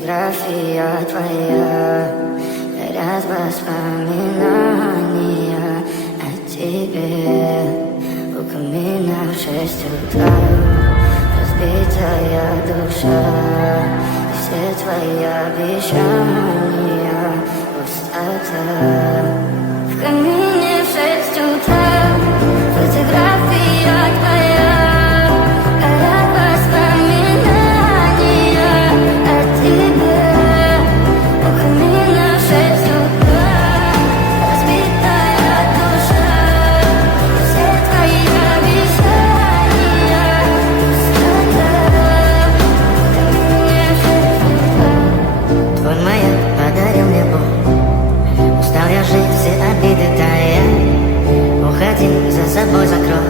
Фотография твоя, горят воспоминания о тебе. У камина в 6 утра разбитая душа, и все твои обещания пустота. В камине в 6 утра фотография твоя. За собой закрой.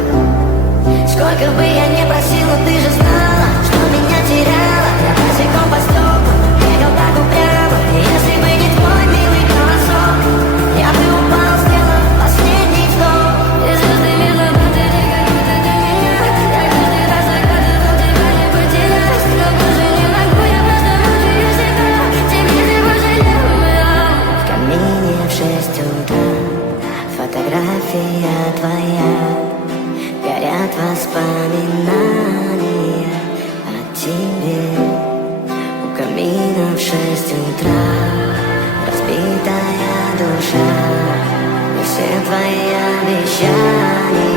Сколько бы я ни просила, ты же знала, что меня теряла. Я босиком по стеклам бегал так упрямо. Если бы не твой милый голосок, я бы упал, сделал последний вдох. И звезды мирно падали, как будто до меня. Я каждый раз загадывал тебя не потерять, но больше не могу, я просто мучаю себя. Тебе не пожалела. В камине в 6 утра фотография твоя, горят воспоминания о тебе. У камина в 6 утра разбитая душа, и все твои обещания